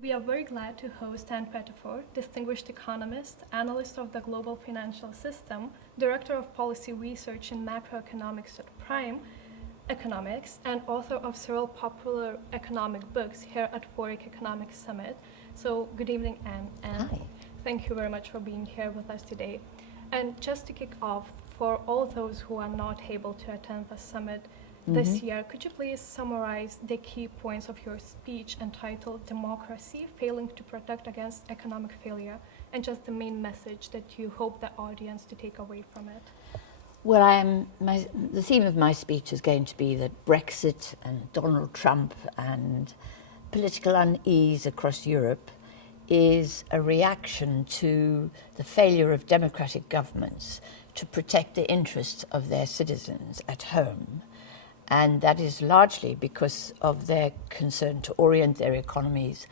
We are very glad to host Anne Pettifor, distinguished economist, analyst of the global financial system, director of policy research in macroeconomics at Prime Economics, and author of several popular economic books here at Warwick Economic Summit. So good evening, Anne, and Hi. thank you very much for being here with us today. And just to kick off, for all those who are not able to attend the summit this year, could you please summarize the key points of your speech entitled Democracy Failing to Protect Against Economic Failure, and just the main message that you hope the audience to take away from it? Well, the theme of my speech is going to be that Brexit and Donald Trump and political unease across Europe is a reaction to the failure of democratic governments to protect the interests of their citizens at home. And that is largely because of their concern to orient their economies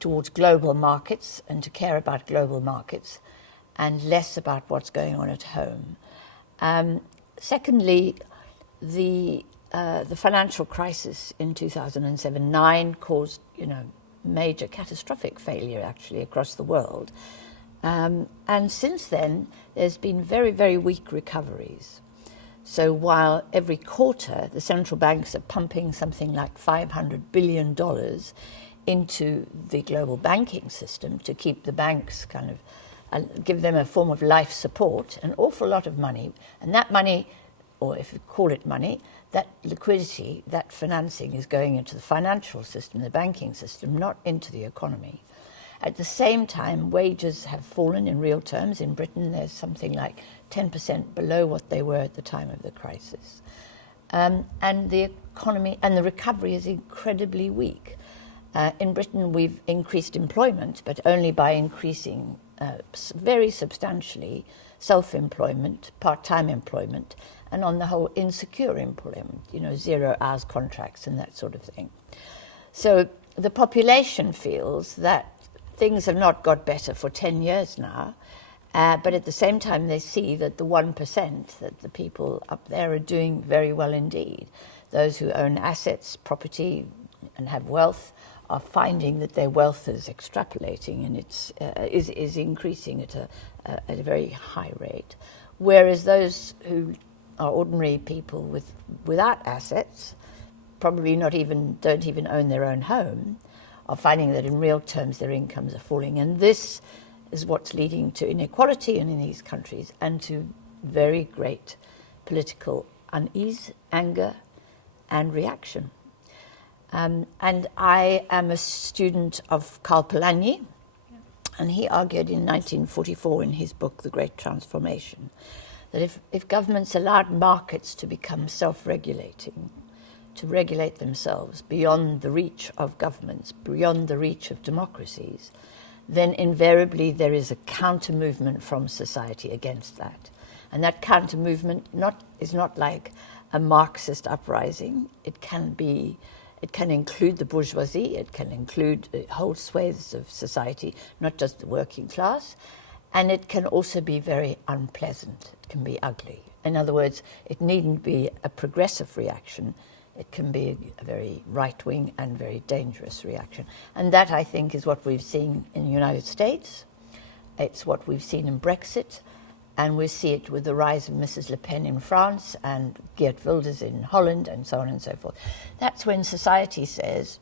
towards global markets and to care about global markets and less about what's going on at home. Secondly, the financial crisis in 2007-9 caused, major catastrophic failure actually across the world. And since then, there's been very, very weak recoveries. So while every quarter the central banks are pumping something like $500 billion into the global banking system to keep the banks give them a form of life support, an awful lot of money. And that money, or if you call it money, that liquidity, that financing is going into the financial system, the banking system, not into the economy. At the same time, wages have fallen in real terms. In Britain, there's something like 10% below what they were at the time of the crisis. And the economy and the recovery is incredibly weak. In Britain, we've increased employment, but only by increasing very substantially self-employment, part-time employment, and on the whole, insecure employment, 0 hours contracts and that sort of thing. So the population feels that things have not got better for 10 years now, but at the same time they see that the 1%, that the people up there are doing very well indeed. Those who own assets, property, and have wealth are finding that their wealth is extrapolating and is increasing at a very high rate. Whereas those who are ordinary people without assets, probably don't even own their own home, are finding that in real terms their incomes are falling. And this is what's leading to inequality in these countries and to very great political unease, anger, and reaction. And I am a student of Karl Polanyi, and he argued in 1944 in his book, The Great Transformation, that if governments allowed markets to become self-regulating, to regulate themselves beyond the reach of governments, beyond the reach of democracies, then invariably there is a counter-movement from society against that. And that counter-movement is not like a Marxist uprising. It can include the bourgeoisie, it can include whole swathes of society, not just the working class, and it can also be very unpleasant. It can be ugly. In other words, it needn't be a progressive reaction. It can be a very right-wing and very dangerous reaction. And that, I think, is what we've seen in the United States. It's what we've seen in Brexit. And we see it with the rise of Mrs. Le Pen in France and Geert Wilders in Holland and so on and so forth. That's when society says,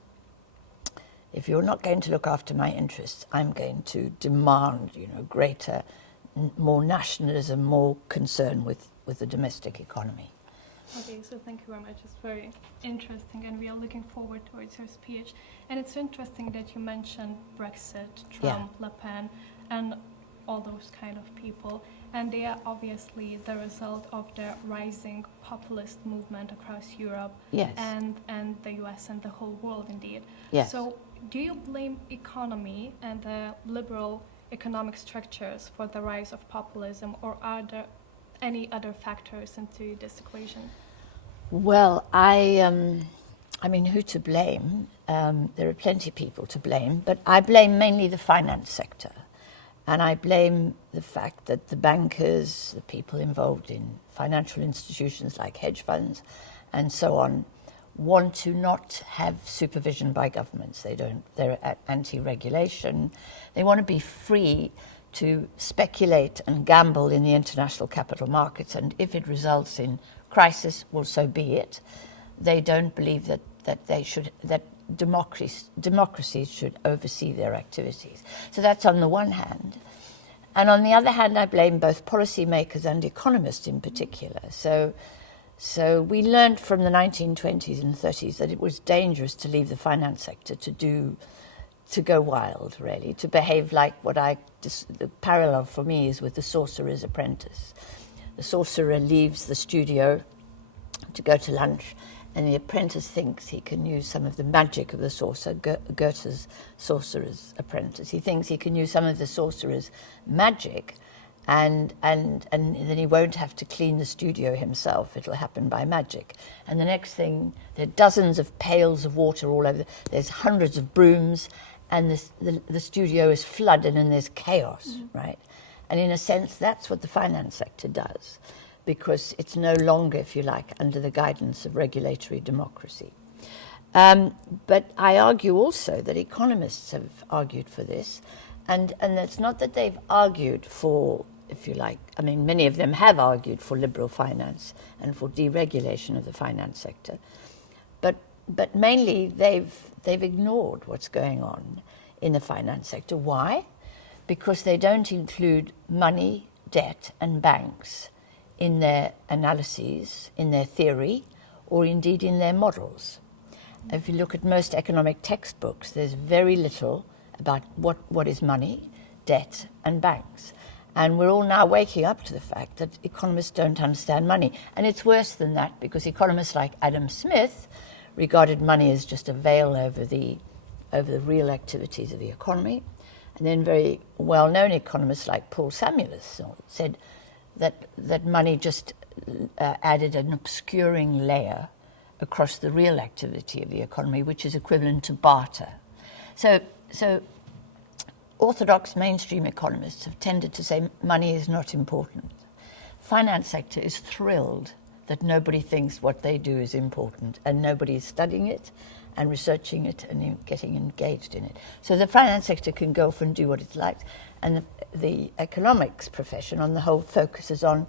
if you're not going to look after my interests, I'm going to demand, greater, more nationalism, more concern with the domestic economy. Okay, so thank you very much. It's very interesting, and we are looking forward towards your speech. And it's interesting that you mentioned Brexit, Trump, Le Pen, and all those kind of people. And they are obviously the result of the rising populist movement across Europe and the US and the whole world, indeed. Yes. So do you blame economy and the liberal economic structures for the rise of populism, or are there any other factors into this equation? Well, I mean, who to blame? There are plenty of people to blame, but I blame mainly the finance sector. And I blame the fact that the bankers, the people involved in financial institutions like hedge funds and so on, want to not have supervision by governments. They're anti-regulation. They want to be free to speculate and gamble in the international capital markets, and if it results in crisis, well, so be it. They don't believe that democracies should oversee their activities. So that's on the one hand. And on the other hand, I blame both policymakers and economists in particular. So we learned from the 1920s and 30s that it was dangerous to leave the finance sector to go wild, really, to behave like the parallel for me is with the sorcerer's apprentice. The sorcerer leaves the studio to go to lunch, and the apprentice thinks he can use some of the magic of the sorcerer, Goethe's Sorcerer's Apprentice. He thinks he can use some of the sorcerer's magic, and then he won't have to clean the studio himself. It'll happen by magic. And the next thing, there are dozens of pails of water all over. There's hundreds of brooms, and the studio is flooded, and there's chaos, right? And in a sense, that's what the finance sector does, because it's no longer, if you like, under the guidance of regulatory democracy. But I argue also that economists have argued for this, and it's not that they've argued for, if you like, I mean, many of them have argued for liberal finance and for deregulation of the finance sector, but mainly they've ignored what's going on in the finance sector. Why? Because they don't include money, debt, and banks in their analyses, in their theory, or indeed in their models. If you look at most economic textbooks, there's very little about what is money, debt, and banks. And we're all now waking up to the fact that economists don't understand money. And it's worse than that, because economists like Adam Smith regarded money as just a veil over the real activities of the economy. And then very well-known economists like Paul Samuelson said that money just added an obscuring layer across the real activity of the economy, which is equivalent to barter. So orthodox mainstream economists have tended to say money is not important. Finance sector is thrilled that nobody thinks what they do is important, and nobody is studying it and researching it and getting engaged in it. So the finance sector can go off and do what it likes, and the economics profession on the whole focuses on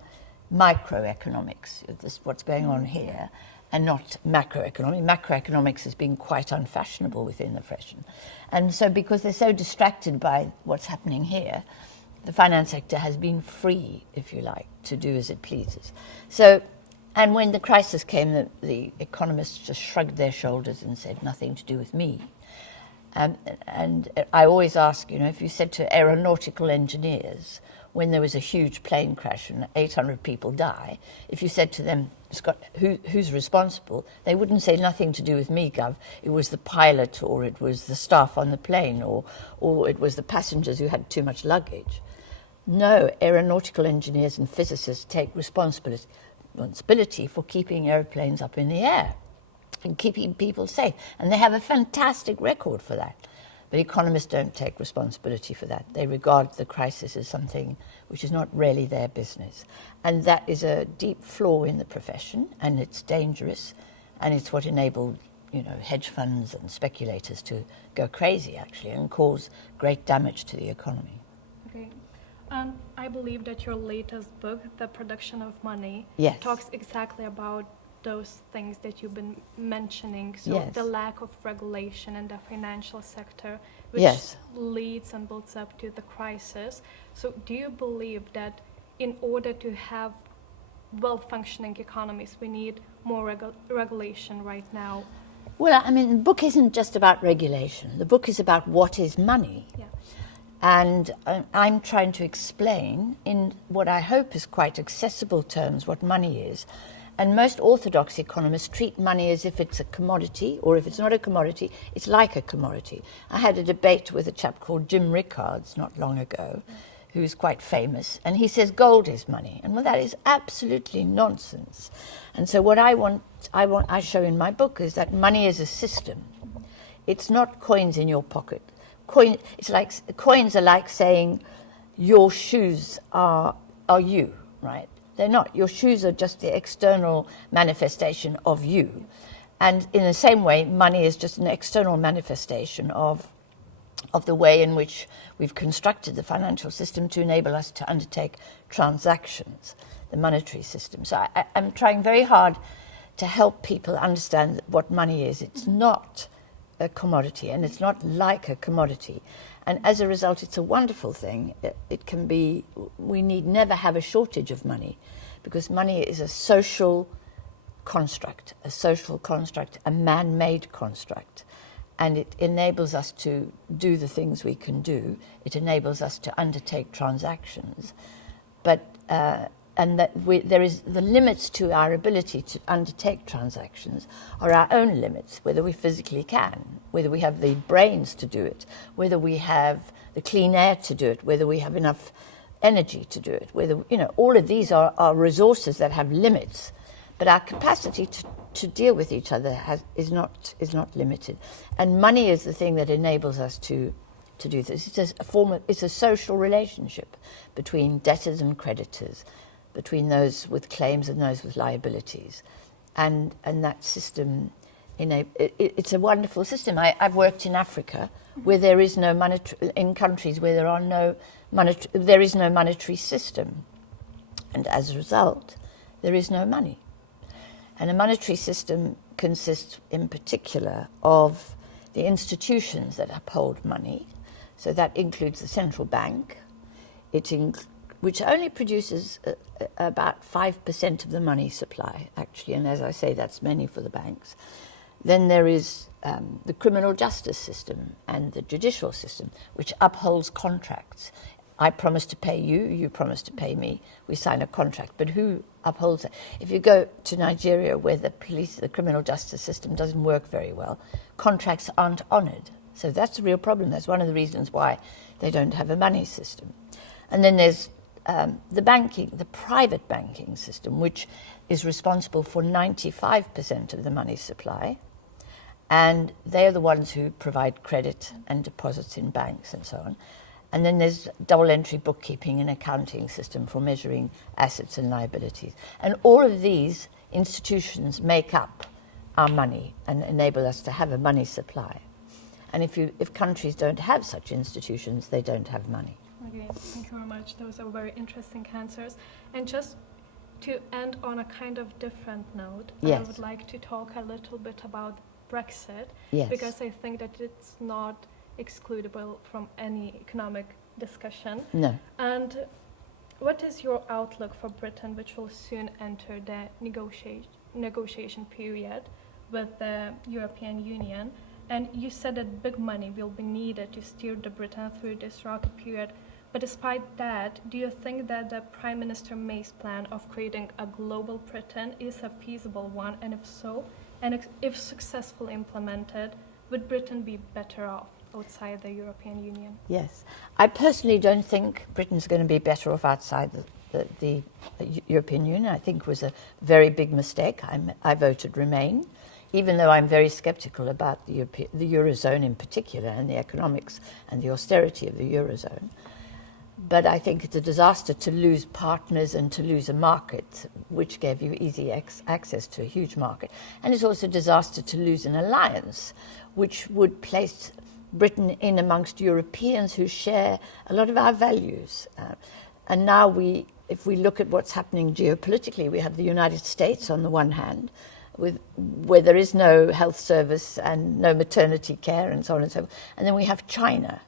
microeconomics, this what's going on here, and not macroeconomics. Macroeconomics has been quite unfashionable within the profession. And so because they're so distracted by what's happening here, the finance sector has been free, if you like, to do as it pleases. So, and when the crisis came, the economists just shrugged their shoulders and said, nothing to do with me. And I always ask, if you said to aeronautical engineers, when there was a huge plane crash and 800 people die, if you said to them, Scott, who's responsible? They wouldn't say nothing to do with me, Gov. It was the pilot, or it was the staff on the plane, or it was the passengers who had too much luggage. No, aeronautical engineers and physicists take responsibility for keeping airplanes up in the air and keeping people safe. And they have a fantastic record for that. But economists don't take responsibility for that. They regard the crisis as something which is not really their business. And that is a deep flaw in the profession, and it's dangerous, and it's what enabled, hedge funds and speculators to go crazy, actually, and cause great damage to the economy. Okay. I believe that your latest book, The Production of Money, yes, talks exactly about those things that you've been mentioning, so yes, the lack of regulation in the financial sector, which yes, leads and builds up to the crisis. So do you believe that in order to have well-functioning economies, we need more regulation right now? Well, I mean, the book isn't just about regulation. The book is about what is money. Yeah. And I'm trying to explain in what I hope is quite accessible terms what money is. And most orthodox economists treat money as if it's a commodity, or if it's not a commodity, it's like a commodity. I had a debate with a chap called Jim Rickards not long ago, who's quite famous, and he says gold is money. And well, that is absolutely nonsense. And so what I show in my book is that money is a system. It's not coins in your pocket. Coins are like saying your shoes are you, right? They're not. Your shoes are just the external manifestation of you. And in the same way, money is just an external manifestation of the way in which we've constructed the financial system to enable us to undertake transactions, the monetary system. So I'm trying very hard to help people understand what money is. It's not a commodity, and it's not like a commodity. And as a result, it's a wonderful thing. It can be, we need never have a shortage of money, because money is a social construct, a man-made construct. And it enables us to do the things we can do. It enables us to undertake transactions. But and that there is the limits to our ability to undertake transactions are our own limits, whether we physically can, whether we have the brains to do it, whether we have the clean air to do it, whether we have enough energy to do it, whether, all of these are resources that have limits, but our capacity to deal with each other is not limited. And money is the thing that enables us to do this. It's a social relationship between debtors and creditors, between those with claims and those with liabilities. And that system, it's a wonderful system. I've worked in Africa where there is no monetary, in countries where there is no monetary system. And as a result, there is no money. And a monetary system consists in particular of the institutions that uphold money. So that includes the central bank, which only produces about 5% of the money supply, actually. And as I say, that's mainly for the banks. Then there is the criminal justice system and the judicial system, which upholds contracts. I promise to pay you, you promise to pay me. We sign a contract, but who upholds it? If you go to Nigeria, where the criminal justice system doesn't work very well, contracts aren't honoured. So that's a real problem. That's one of the reasons why they don't have a money system. And then there's the private banking system, which is responsible for 95% of the money supply. And they're the ones who provide credit and deposits in banks and so on. And then there's double entry bookkeeping and accounting system for measuring assets and liabilities. And all of these institutions make up our money and enable us to have a money supply. And if countries don't have such institutions, they don't have money. Okay, thank you very much. Those are very interesting answers. And just to end on a kind of different note, yes. I would like to talk a little bit about Brexit, yes. because I think that it's not excludable from any economic discussion. No. And what is your outlook for Britain, which will soon enter the negotiation period with the European Union? And you said that big money will be needed to steer the Britain through this rocky period. But despite that, do you think that the Prime Minister May's plan of creating a global Britain is a feasible one? And if so, and if successfully implemented, would Britain be better off outside the European Union? Yes. I personally don't think Britain's going to be better off outside the European Union. I think it was a very big mistake. I voted Remain, even though I'm very sceptical about the Eurozone in particular and the economics and the austerity of the Eurozone. But I think it's a disaster to lose partners and to lose a market which gave you easy access to a huge market. And it's also a disaster to lose an alliance which would place Britain in amongst Europeans who share a lot of our values. And now if we look at what's happening geopolitically, we have the United States on the one hand, where there is no health service and no maternity care and so on and so forth. And then we have China.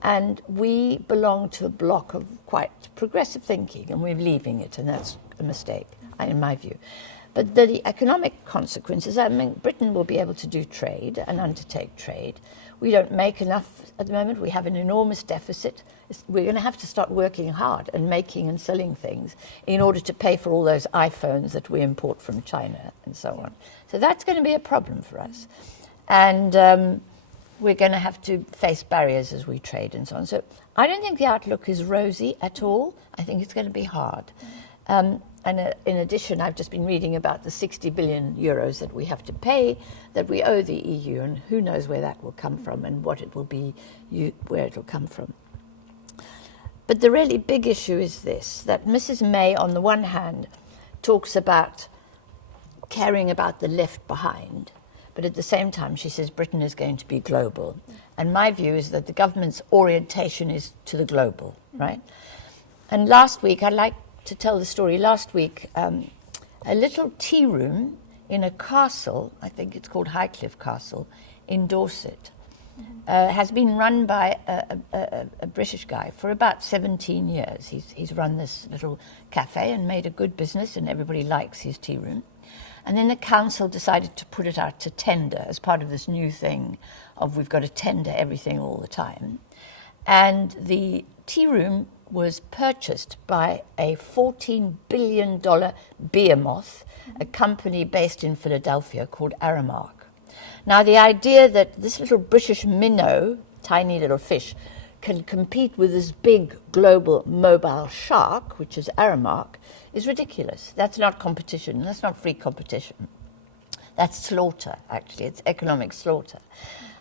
And we belong to a block of quite progressive thinking, and we're leaving it, and that's a mistake, in my view. But the economic consequences, I mean, Britain will be able to do trade and undertake trade. We don't make enough at the moment. We have an enormous deficit. We're going to have to start working hard and making and selling things in order to pay for all those iPhones that we import from China and so on. So that's going to be a problem for us. And we're going to have to face barriers as we trade and so on. So I don't think the outlook is rosy at all. I think it's going to be hard. And in addition, I've just been reading about the 60 billion euros that we have to pay, that we owe the EU, and who knows where that will come from and what it will be, where it will come from. But the really big issue is this, that Mrs. May, on the one hand, talks about caring about the left behind, but at the same time she says Britain is going to be global. And my view is that the government's orientation is to the global, right? And last week, I'd like to tell the story, last week a little tea room in a castle, I think it's called Highcliffe Castle, in Dorset, has been run by a British guy for about 17 years. He's run this little cafe and made a good business, and everybody likes his tea room. And then the council decided to put it out to tender as part of this new thing of we've got to tender everything all the time. And the tea room was purchased by a $14 billion behemoth, a company based in Philadelphia called Aramark. Now, the idea that this little British minnow, tiny little fish, can compete with this big global mobile shark, which is Aramark, is ridiculous. That's not competition. That's not free competition. That's slaughter, actually. It's economic slaughter.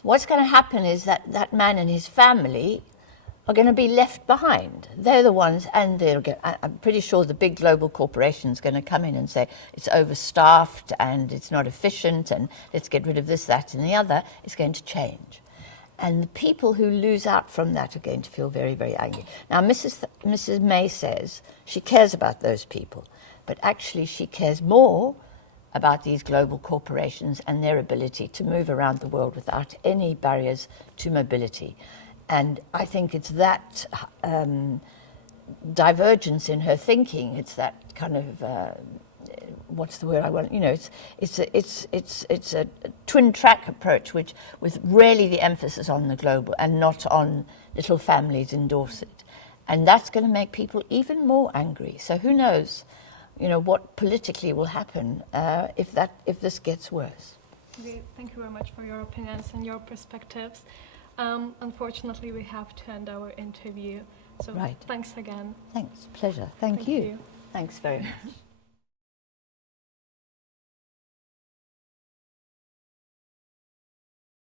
What's going to happen is that that man and his family are going to be left behind. They're the ones, and they'll get, I'm pretty sure the big global corporation's going to come in and say it's overstaffed and it's not efficient and let's get rid of this, that and the other. It's going to change. And the people who lose out from that are going to feel very, very angry. Now, Mrs. May says she cares about those people, but actually she cares more about these global corporations and their ability to move around the world without any barriers to mobility. And I think it's that divergence in her thinking. It's that kind of what's the word I want? You know, it's a twin track approach, which with really the emphasis on the global and not on little families in Dorset, and that's going to make people even more angry. So who knows, you know, what politically will happen if this gets worse. Okay, thank you very much for your opinions and your perspectives. Unfortunately, we have to end our interview. So right. Thanks again. Thanks, pleasure. Thank you. Thanks very much.